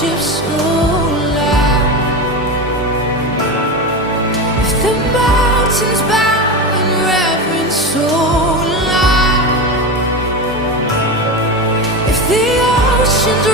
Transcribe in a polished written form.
worship so loud. If the mountains bow in reverence so loud, if the oceans